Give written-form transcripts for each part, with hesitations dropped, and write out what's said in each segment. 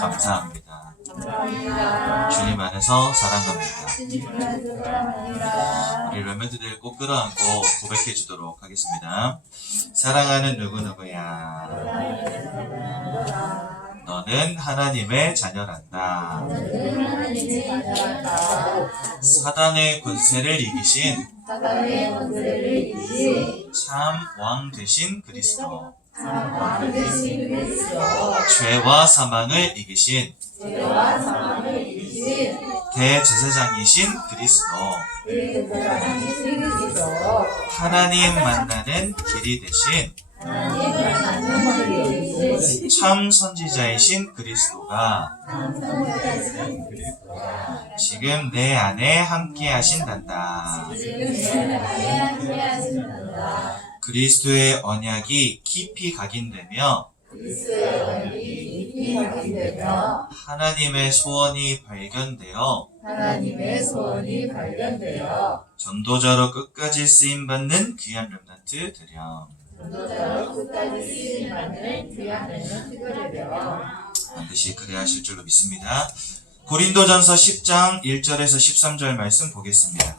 감사합니다. 주님 안에서 사랑합니다. 우리 렘넌트들 꼭 끌어안고 고백해 주도록 하겠습니다. 사랑하는 누구누구야, 너는 하나님의 자녀란다. 사단의 권세를 이기신 참 왕 되신 그리스도, 죄와 사망을 이기신 대제사장이신 그리스도, 하나님 만나는 길이 되신 참 선지자이신 그리스도가 지금 내 안에 함께 하신단다. 그리스도의 언약이 깊이 각인되며 하나님의 소원이 발견되어 전도자로 끝까지 쓰임받는 귀한 렘넌트 되렴. 반드시 그래야 하실 줄로 믿습니다. 고린도전서 10장 1절에서 13절 말씀 보겠습니다.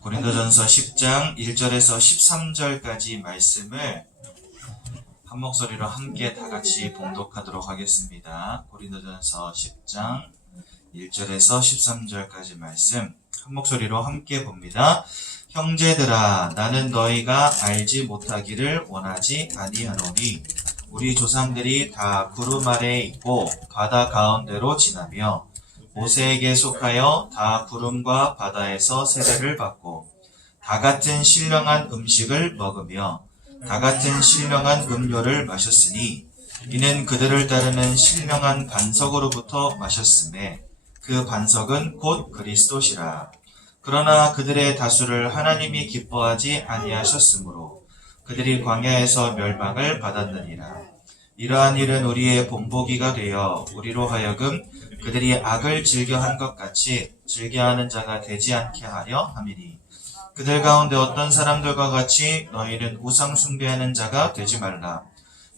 고린도전서 10장 1절에서 13절까지 말씀을 한 목소리로 함께 다 같이 봉독하도록 하겠습니다. 고린도전서 10장 1절에서 13절까지 말씀 한 목소리로 함께 봅니다. 형제들아, 나는 너희가 알지 못하기를 원하지 아니하노니 우리 조상들이 다 구름 아래에 있고 바다 가운데로 지나며 모세에게 속하여 다 구름과 바다에서 세례를 받고 다 같은 신령한 음식을 먹으며 다 같은 신령한 음료를 마셨으니 이는 그들을 따르는 신령한 반석으로부터 마셨음에 그 반석은 곧 그리스도시라. 그러나 그들의 다수를 하나님이 기뻐하지 아니하셨으므로 그들이 광야에서 멸망을 받았느니라. 이러한 일은 우리의 본보기가 되어 우리로 하여금 그들이 악을 즐겨한 것 같이 즐겨하는 자가 되지 않게 하려 함이니 그들 가운데 어떤 사람들과 같이 너희는 우상 숭배하는 자가 되지 말라.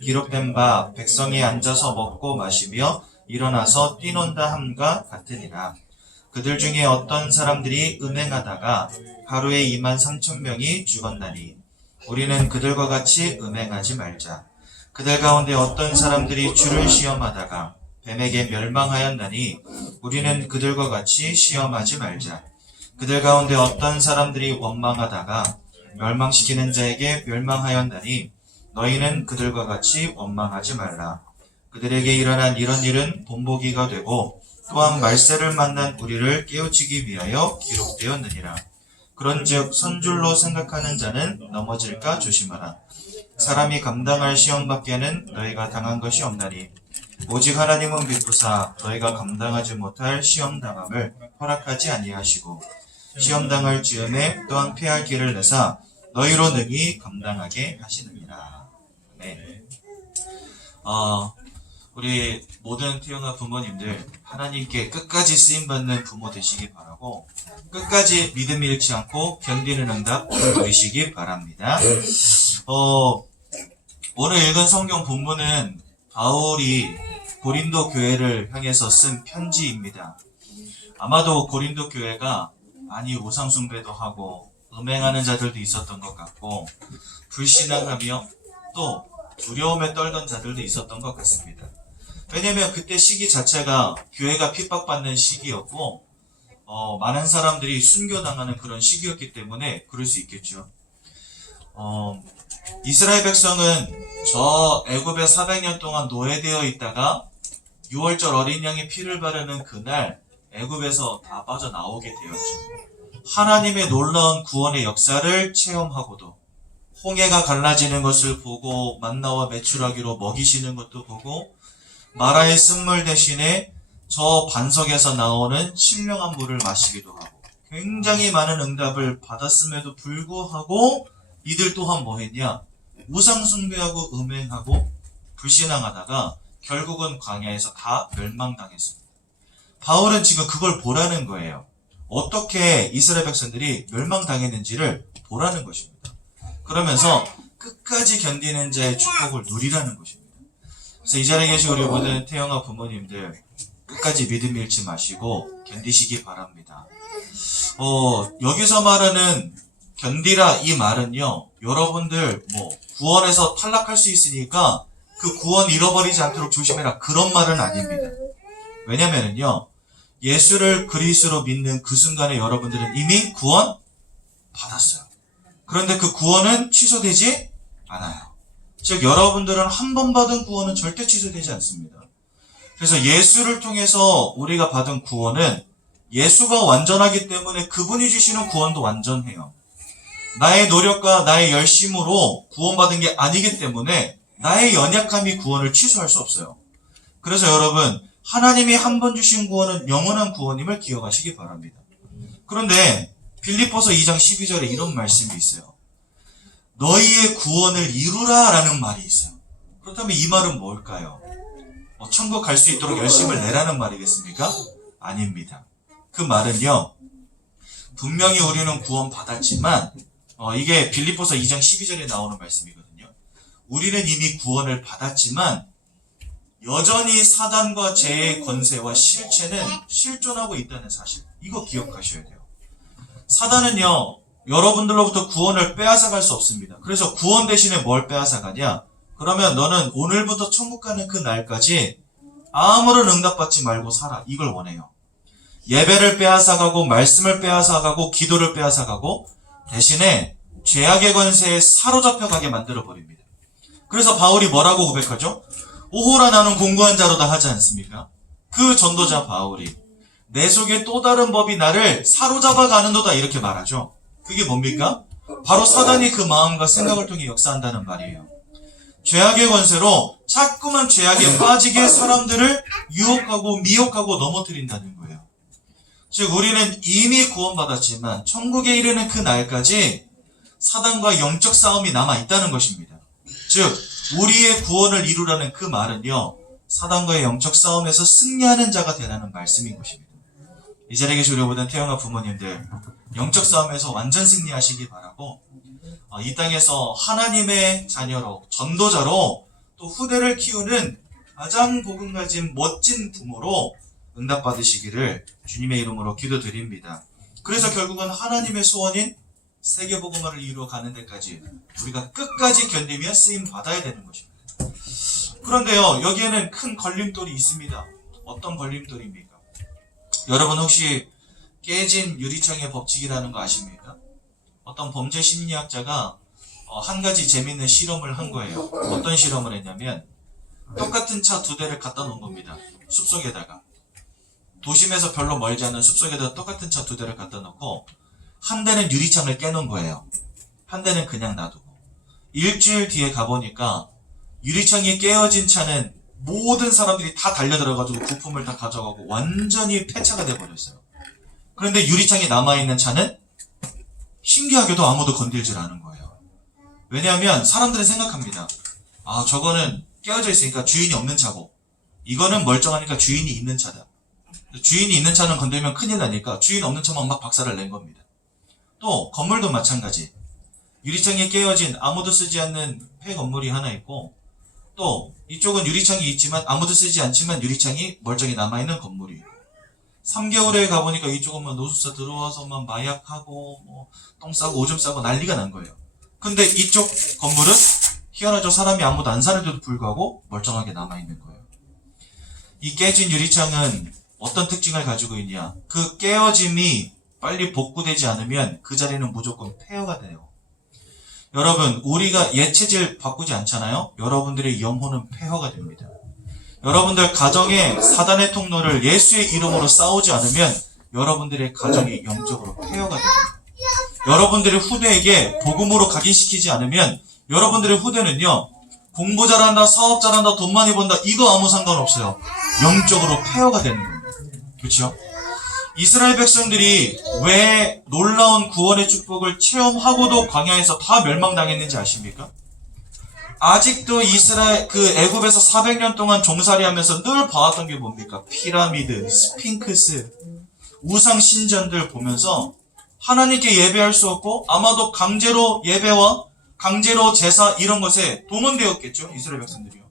기록된 바 백성이 앉아서 먹고 마시며 일어나서 뛰논다 함과 같으니라. 그들 중에 어떤 사람들이 음행하다가 하루에 23,000명이 죽었나니 우리는 그들과 같이 음행하지 말자. 그들 가운데 어떤 사람들이 주를 시험하다가 뱀에게 멸망하였나니 우리는 그들과 같이 시험하지 말자. 그들 가운데 어떤 사람들이 원망하다가 멸망시키는 자에게 멸망하였나니 너희는 그들과 같이 원망하지 말라. 그들에게 일어난 이런 일은 본보기가 되고 또한 말세를 만난 우리를 깨우치기 위하여 기록되었느니라. 그런즉 선줄로 생각하는 자는 넘어질까 조심하라. 사람이 감당할 시험밖에는 너희가 당한 것이 없나니 오직 하나님은 미쁘사 너희가 감당하지 못할 시험당함을 허락하지 아니하시고 시험당할 즈음에 또한 피할 길을 내사 너희로 능히 감당하게 하시느니라. 네. 우리 모든 태영아 부모님들 하나님께 끝까지 쓰임받는 부모 되시기 바라고 끝까지 믿음 잃지 않고 견디는 응답 보이시기 바랍니다. 오늘 읽은 성경 본문은 바울이 고린도 교회를 향해서 쓴 편지입니다. 아마도 고린도 교회가 많이 우상숭배도 하고 음행하는 자들도 있었던 것 같고 불신앙하며 또 두려움에 떨던 자들도 있었던 것 같습니다. 왜냐면 그때 시기 자체가 교회가 핍박받는 시기였고 많은 사람들이 순교당하는 그런 시기였기 때문에 그럴 수 있겠죠. 이스라엘 백성은 저 애굽에 400년 동안 노예되어 있다가 6월절 어린 양의 피를 바르는 그날 애굽에서 다 빠져나오게 되었죠. 하나님의 놀라운 구원의 역사를 체험하고도 홍해가 갈라지는 것을 보고 만나와 메추라기로 먹이시는 것도 보고 마라의 쓴물 대신에 저 반석에서 나오는 신령한 물을 마시기도 하고 굉장히 많은 응답을 받았음에도 불구하고 이들 또한 뭐 했냐? 우상숭배하고 음행하고 불신앙하다가 결국은 광야에서 다 멸망당했습니다. 바울은 지금 그걸 보라는 거예요. 어떻게 이스라엘 백성들이 멸망당했는지를 보라는 것입니다. 그러면서 끝까지 견디는 자의 축복을 누리라는 것입니다. 그래서 이 자리에 계신 우리 모든 태영아 부모님들 끝까지 믿음 잃지 마시고 견디시기 바랍니다. 여기서 말하는 견디라 이 말은요, 여러분들 구원에서 탈락할 수 있으니까 그 구원 잃어버리지 않도록 조심해라, 그런 말은 아닙니다. 왜냐면은요, 예수를 그리스도로 믿는 그 순간에 여러분들은 이미 구원 받았어요. 그런데 그 구원은 취소되지 않아요. 즉 여러분들은 한 번 받은 구원은 절대 취소되지 않습니다. 그래서 예수를 통해서 우리가 받은 구원은 예수가 완전하기 때문에 그분이 주시는 구원도 완전해요. 나의 노력과 나의 열심으로 구원받은 게 아니기 때문에 나의 연약함이 구원을 취소할 수 없어요. 그래서 여러분, 하나님이 한 번 주신 구원은 영원한 구원임을 기억하시기 바랍니다. 그런데 빌립보서 2장 12절에 이런 말씀이 있어요. 너희의 구원을 이루라 라는 말이 있어요. 그렇다면 이 말은 뭘까요? 천국 갈 수 있도록 열심을 내라는 말이겠습니까? 아닙니다. 그 말은요, 분명히 우리는 구원 받았지만 이게 빌립보서 2장 12절에 나오는 말씀이거든요. 우리는 이미 구원을 받았지만 여전히 사단과 죄의 권세와 실체는 실존하고 있다는 사실, 이거 기억하셔야 돼요. 사단은요, 여러분들로부터 구원을 빼앗아갈 수 없습니다. 그래서 구원 대신에 뭘 빼앗아가냐? 그러면 너는 오늘부터 천국 가는 그 날까지 아무런 응답받지 말고 살아, 이걸 원해요. 예배를 빼앗아가고 말씀을 빼앗아가고 기도를 빼앗아가고 대신에 죄악의 권세에 사로잡혀가게 만들어버립니다. 그래서 바울이 뭐라고 고백하죠? 오호라 나는 공고한 자로다 하지 않습니까? 그 전도자 바울이 내 속에 또 다른 법이 나를 사로잡아가는도다 이렇게 말하죠. 그게 뭡니까? 바로 사단이 그 마음과 생각을 통해 역사한다는 말이에요. 죄악의 권세로 자꾸만 죄악에 빠지게 사람들을 유혹하고 미혹하고 넘어뜨린다는 거예요. 즉 우리는 이미 구원받았지만 천국에 이르는 그 날까지 사단과 영적 싸움이 남아있다는 것입니다. 즉 우리의 구원을 이루라는 그 말은요, 사단과의 영적 싸움에서 승리하는 자가 되라는 말씀인 것입니다. 이 자리에 계신 우리 모든 태영아 부모님들, 영적 싸움에서 완전 승리하시기 바라고, 이 땅에서 하나님의 자녀로, 전도자로 또 후대를 키우는 가장 복음 가진 멋진 부모로 응답받으시기를 주님의 이름으로 기도드립니다. 그래서 결국은 하나님의 소원인 세계복음화를 이루어 가는 데까지 우리가 끝까지 견디며 쓰임 받아야 되는 것입니다. 그런데요, 여기에는 큰 걸림돌이 있습니다. 어떤 걸림돌입니까? 여러분 혹시 깨진 유리창의 법칙이라는 거 아십니까? 어떤 범죄 심리학자가 한 가지 재미있는 실험을 한 거예요. 어떤 실험을 했냐면 똑같은 차 두 대를 갖다 놓은 겁니다. 숲속에다가. 도심에서 별로 멀지 않은 숲속에다가 똑같은 차 두 대를 갖다 놓고 한 대는 유리창을 깨놓은 거예요. 한 대는 그냥 놔두고. 일주일 뒤에 가보니까 유리창이 깨어진 차는 모든 사람들이 다 달려들어가지고 부품을 다 가져가고 완전히 폐차가 돼버렸어요. 그런데 유리창이 남아있는 차는 신기하게도 아무도 건들질 않은 거예요. 왜냐하면 사람들은 생각합니다. 아, 저거는 깨어져 있으니까 주인이 없는 차고, 이거는 멀쩡하니까 주인이 있는 차다. 주인이 있는 차는 건들면 큰일 나니까 주인 없는 차만 막 박살을 낸 겁니다. 또 건물도 마찬가지. 유리창이 깨어진 아무도 쓰지 않는 폐 건물이 하나 있고, 또 이쪽은 유리창이 있지만 아무도 쓰지 않지만 유리창이 멀쩡히 남아있는 건물이. 3개월에 가보니까 이쪽은 노숙자 들어와서만 마약하고 똥 싸고 오줌 싸고 난리가 난 거예요. 근데 이쪽 건물은 희한하죠. 사람이 아무도 안 사는데도 불구하고 멀쩡하게 남아있는 거예요. 이 깨진 유리창은 어떤 특징을 가지고 있냐? 그 깨어짐이 빨리 복구되지 않으면 그 자리는 무조건 폐허가 돼요. 여러분, 우리가 옛 체질 바꾸지 않잖아요? 여러분들의 영혼은 폐허가 됩니다. 여러분들 가정에 사단의 통로를 예수의 이름으로 싸우지 않으면 여러분들의 가정이 영적으로 폐허가 됩니다. 여러분들의 후대에게 복음으로 각인시키지 않으면 여러분들의 후대는요, 공부 잘한다, 사업 잘한다, 돈 많이 번다, 이거 아무 상관없어요. 영적으로 폐허가 되는 겁니다. 그렇죠? 이스라엘 백성들이 왜 놀라운 구원의 축복을 체험하고도 광야에서 다 멸망당했는지 아십니까? 아직도 애굽에서 400년 동안 종살이하면서 늘 봐왔던 게 뭡니까? 피라미드, 스핑크스, 우상 신전들 보면서 하나님께 예배할 수 없고 아마도 강제로 예배와 강제로 제사 이런 것에 동원되었겠죠. 이스라엘 백성들이요.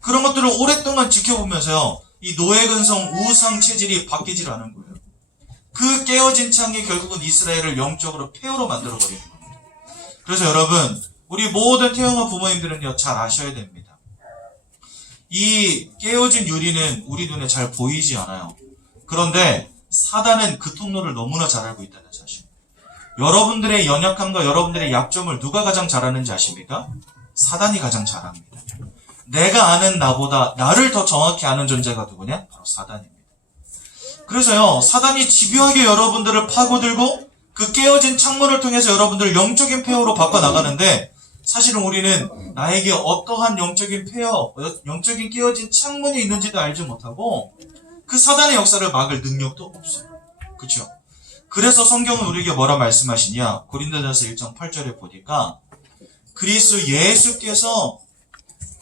그런 것들을 오랫동안 지켜보면서요. 이 노예근성 우상 체질이 바뀌질 않은 거예요. 그 깨어진 창이 결국은 이스라엘을 영적으로 폐허로 만들어버리는 겁니다. 그래서 여러분, 우리 모든 태영아 부모님들은요, 잘 아셔야 됩니다. 이 깨어진 유리는 우리 눈에 잘 보이지 않아요. 그런데 사단은 그 통로를 너무나 잘 알고 있다는 사실. 여러분들의 연약함과 여러분들의 약점을 누가 가장 잘 아는지 아십니까? 사단이 가장 잘 압니다. 내가 아는 나보다 나를 더 정확히 아는 존재가 누구냐? 바로 사단입니다. 그래서요, 사단이 집요하게 여러분들을 파고들고 그 깨어진 창문을 통해서 여러분들을 영적인 폐허로 바꿔나가는데 사실은 우리는 나에게 어떠한 영적인 폐허, 영적인 깨어진 창문이 있는지도 알지 못하고 그 사단의 역사를 막을 능력도 없어요. 그렇죠? 그래서 성경은 우리에게 뭐라 말씀하시냐? 고린도전서 1장 8절에 보니까 그리스도 예수께서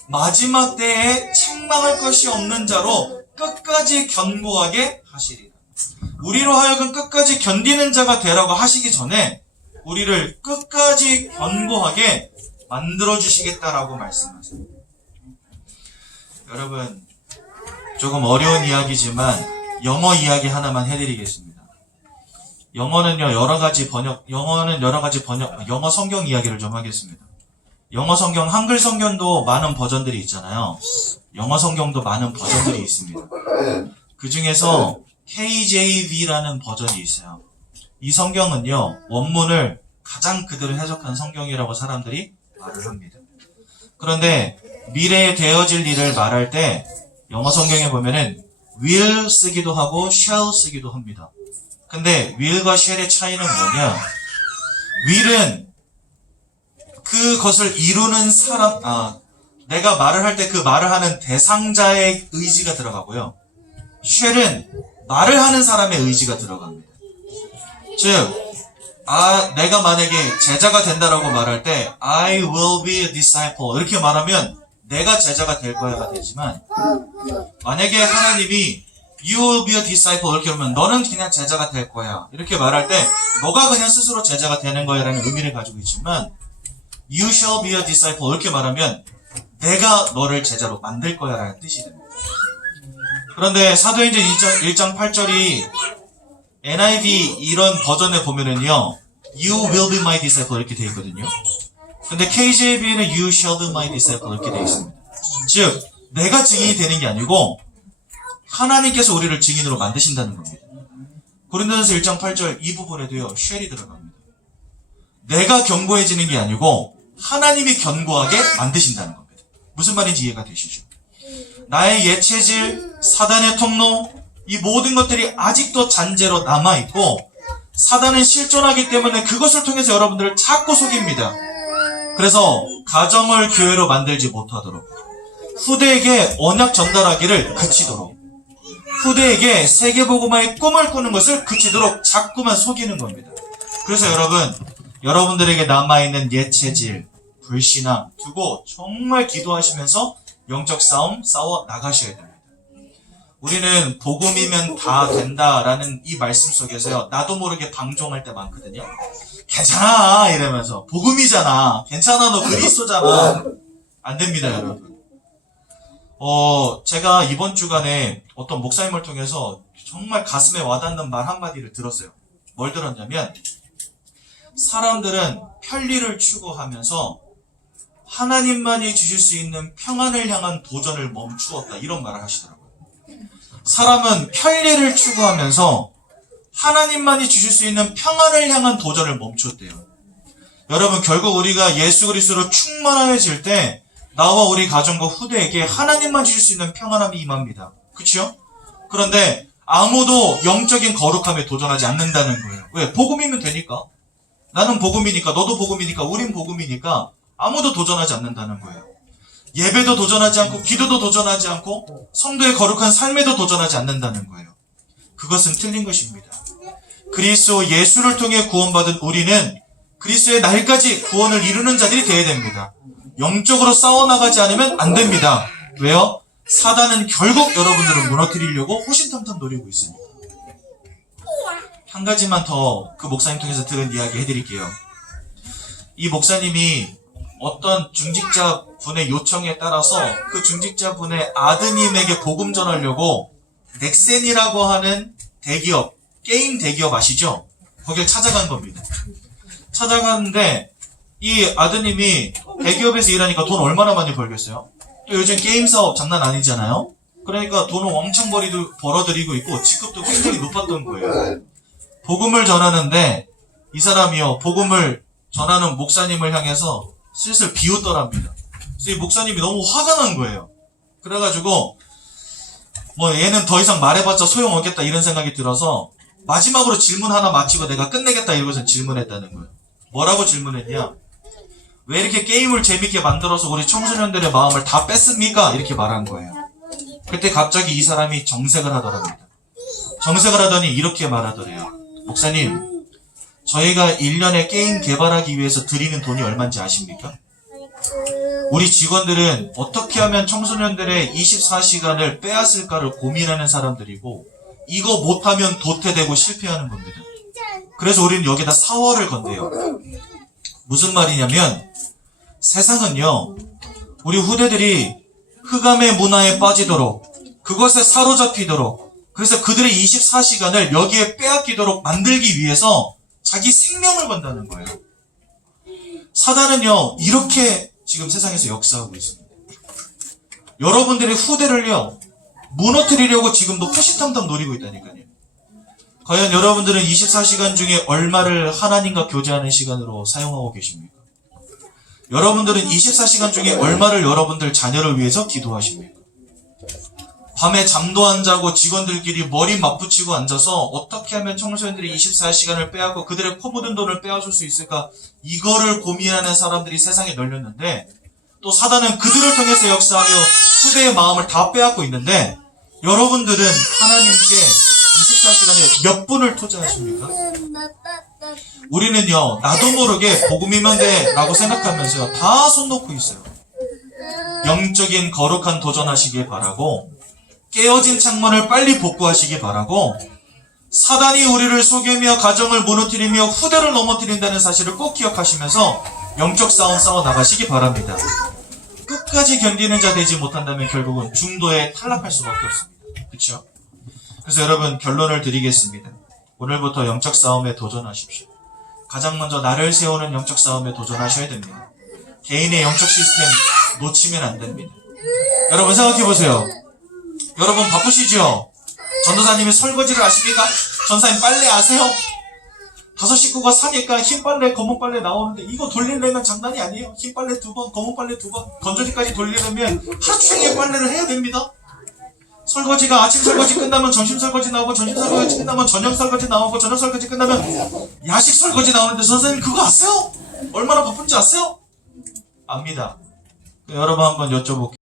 마지막 때에 책망할 것이 없는 자로 끝까지 견고하게 하시리라. 우리로 하여금 끝까지 견디는 자가 되라고 하시기 전에 우리를 끝까지 견고하게 만들어주시겠다라고 말씀하세요. 여러분, 조금 어려운 이야기지만 영어 이야기 하나만 해드리겠습니다. 영어는 여러 가지 번역, 영어 성경 이야기를 좀 하겠습니다. 영어 성경, 한글 성경도 많은 버전들이 있잖아요. 영어 성경도 많은 버전들이 있습니다. 그 중에서 KJV라는 버전이 있어요. 이 성경은요, 원문을 가장 그대로 해석한 성경이라고 사람들이 말을 합니다. 그런데 미래에 되어질 일을 말할 때 영어 성경에 보면은 will 쓰기도 하고 shall 쓰기도 합니다. 근데 will과 shall의 차이는 뭐냐? will은 그것을 이루는 사람, 내가 말을 할 때 그 말을 하는 대상자의 의지가 들어가고요. shall은 말을 하는 사람의 의지가 들어갑니다. 즉, 내가 만약에 제자가 된다라고 말할 때 I will be a disciple 이렇게 말하면 내가 제자가 될 거야가 되지만 만약에 하나님이 You will be a disciple 이렇게 하면 너는 그냥 제자가 될 거야 이렇게 말할 때 너가 그냥 스스로 제자가 되는 거야 라는 의미를 가지고 있지만 You shall be a disciple 이렇게 말하면 내가 너를 제자로 만들 거야 라는 뜻이 됩니다. 그런데 사도행전 1장 8절이 NIV 이런 버전에 보면은요 You will be my disciple 이렇게 되어 있거든요. 근데 KJV에는 You shall be my disciple 이렇게 되어 있습니다. 즉 내가 증인이 되는 게 아니고 하나님께서 우리를 증인으로 만드신다는 겁니다. 고린도전서 1장 8절 이 부분에도요 shall이 들어갑니다. 내가 견고해지는 게 아니고 하나님이 견고하게 만드신다는 겁니다. 무슨 말인지 이해가 되시죠? 나의 예체질, 사단의 통로, 이 모든 것들이 아직도 잔재로 남아있고 사단은 실존하기 때문에 그것을 통해서 여러분들을 자꾸 속입니다. 그래서 가정을 교회로 만들지 못하도록 후대에게 언약 전달하기를 그치도록 후대에게 세계복음화의 꿈을 꾸는 것을 그치도록 자꾸만 속이는 겁니다. 그래서 여러분들에게 남아있는 예체질, 불신앙 두고 정말 기도하시면서 영적 싸움 싸워 나가셔야 됩니다. 우리는 복음이면 다 된다라는 이 말씀 속에서요 나도 모르게 방종할 때 많거든요. 괜찮아 이러면서 복음이잖아 괜찮아 너 그리스도잖아 안 됩니다 여러분. 제가 이번 주간에 어떤 목사님을 통해서 정말 가슴에 와닿는 말 한마디를 들었어요. 뭘 들었냐면 사람들은 편리를 추구하면서 하나님만이 주실 수 있는 평안을 향한 도전을 멈추었다 이런 말을 하시더라고요. 사람은 편리를 추구하면서 하나님만이 주실 수 있는 평안을 향한 도전을 멈췄대요. 여러분 결국 우리가 예수 그리스도로 충만해질 때 나와 우리 가정과 후대에게 하나님만 주실 수 있는 평안함이 임합니다. 그렇죠? 그런데 아무도 영적인 거룩함에 도전하지 않는다는 거예요. 왜? 복음이면 되니까. 나는 복음이니까 너도 복음이니까 우린 복음이니까 아무도 도전하지 않는다는 거예요. 예배도 도전하지 않고 기도도 도전하지 않고 성도의 거룩한 삶에도 도전하지 않는다는 거예요. 그것은 틀린 것입니다. 그리스도 예수를 통해 구원받은 우리는 그리스도의 날까지 구원을 이루는 자들이 되어야 됩니다. 영적으로 싸워나가지 않으면 안 됩니다. 왜요? 사단은 결국 여러분들을 무너뜨리려고 호신탐탐 노리고 있으니까. 한 가지만 더 그 목사님 통해서 들은 이야기 해드릴게요. 이 목사님이 어떤 중직자 분의 요청에 따라서 그 중직자 분의 아드님에게 복음 전하려고 넥센이라고 하는 대기업, 게임 대기업 아시죠? 거길 찾아간 겁니다. 찾아갔는데 이 아드님이 대기업에서 일하니까 돈 얼마나 많이 벌겠어요? 또 요즘 게임 사업 장난 아니잖아요? 그러니까 돈을 엄청 벌어들이고 있고 직급도 굉장히 높았던 거예요. 복음을 전하는데 이 사람이요, 복음을 전하는 목사님을 향해서 슬슬 비웃더랍니다. 그래서 이 목사님이 너무 화가 난 거예요. 그래가지고 뭐 얘는 더 이상 말해봤자 소용없겠다 이런 생각이 들어서 마지막으로 질문 하나 마치고 내가 끝내겠다 이러고서 질문했다는 거예요. 뭐라고 질문했냐? 왜 이렇게 게임을 재밌게 만들어서 우리 청소년들의 마음을 다 뺐습니까? 이렇게 말한 거예요. 그때 갑자기 이 사람이 정색을 하더랍니다. 정색을 하더니 이렇게 말하더래요. 목사님, 저희가 1년에 게임 개발하기 위해서 드리는 돈이 얼마인지 아십니까? 우리 직원들은 어떻게 하면 청소년들의 24시간을 빼앗을까를 고민하는 사람들이고 이거 못하면 도태되고 실패하는 겁니다. 그래서 우리는 여기다 4월을 건대요. 무슨 말이냐면 세상은요, 우리 후대들이 흑암의 문화에 빠지도록 그것에 사로잡히도록 그래서 그들의 24시간을 여기에 빼앗기도록 만들기 위해서 자기 생명을 건다는 거예요. 사단은요, 이렇게 지금 세상에서 역사하고 있습니다. 여러분들의 후대를요, 무너뜨리려고 지금도 호시탐탐 노리고 있다니까요. 과연 여러분들은 24시간 중에 얼마를 하나님과 교제하는 시간으로 사용하고 계십니까? 여러분들은 24시간 중에 얼마를 여러분들 자녀를 위해서 기도하십니까? 밤에 잠도 안 자고 직원들끼리 머리 맞붙이고 앉아서 어떻게 하면 청소년들이 24시간을 빼앗고 그들의 코 묻은 돈을 빼앗을 수 있을까? 이거를 고민하는 사람들이 세상에 널렸는데 또 사단은 그들을 통해서 역사하며 후대의 마음을 다 빼앗고 있는데 여러분들은 하나님께 24시간에 몇 분을 투자하십니까? 우리는요, 나도 모르게 복음이면 돼라고 생각하면서요, 다 손 놓고 있어요. 영적인 거룩한 도전하시길 바라고 깨어진 창문을 빨리 복구하시기 바라고 사단이 우리를 속이며 가정을 무너뜨리며 후대를 넘어뜨린다는 사실을 꼭 기억하시면서 영적 싸움 싸워 나가시기 바랍니다. 끝까지 견디는 자 되지 못한다면 결국은 중도에 탈락할 수밖에 없습니다. 그렇죠? 그래서 여러분 결론을 드리겠습니다. 오늘부터 영적 싸움에 도전하십시오. 가장 먼저 나를 세우는 영적 싸움에 도전하셔야 됩니다. 개인의 영적 시스템 놓치면 안 됩니다. 여러분 생각해보세요. 여러분 바쁘시죠? 전도사님이 설거지를 아십니까? 전사님 빨래 아세요? 5 식구가 사니까 흰 빨래, 검은 빨래 나오는데 이거 돌리려면 장난이 아니에요. 흰 빨래 2번, 검은 빨래 2번, 건조기까지 돌리려면 하루 종일 빨래를 해야 됩니다. 설거지가 아침 설거지 끝나면 점심 설거지 나오고 점심 설거지 끝나면 저녁 설거지 나오고 저녁 설거지 끝나면 야식 설거지 나오는데 전사님 그거 아세요? 얼마나 바쁜지 아세요? 압니다. 여러분 한번 여쭤볼게요.